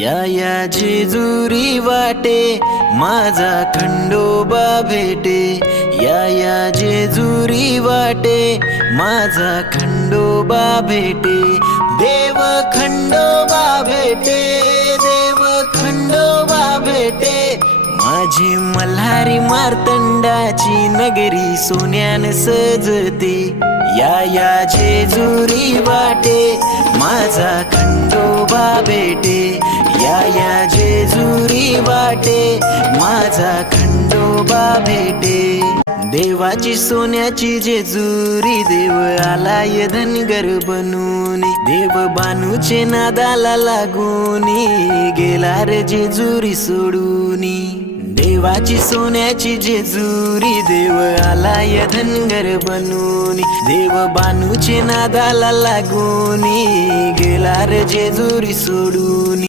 या जेजुरी वाटे माझा खंडोबा भेटे, या जेजुरी वाटे माझा खंडोबा भेटे, देव खंडोबा भेटे, देव खंडोबा भेटे, माझी मल्हारी मार्तंडाची नगरी सोन्यान सजते, या जेजुरी वाटे माझा खंडोबा भेटे, या जेजुरी वाटे माझा खंडोबा भेटे, देवाची सोन्याची जेजुरी देव आलाय धनगर बनून, देव बानूचे नादाला लागून गेला रे जेजुरी सोडूनी, देवाची सोन्याची जेजुरी देव आलाय धनगर बनून, देव बानूचे नादाला लागून गेला रे जेजुरी सोडून।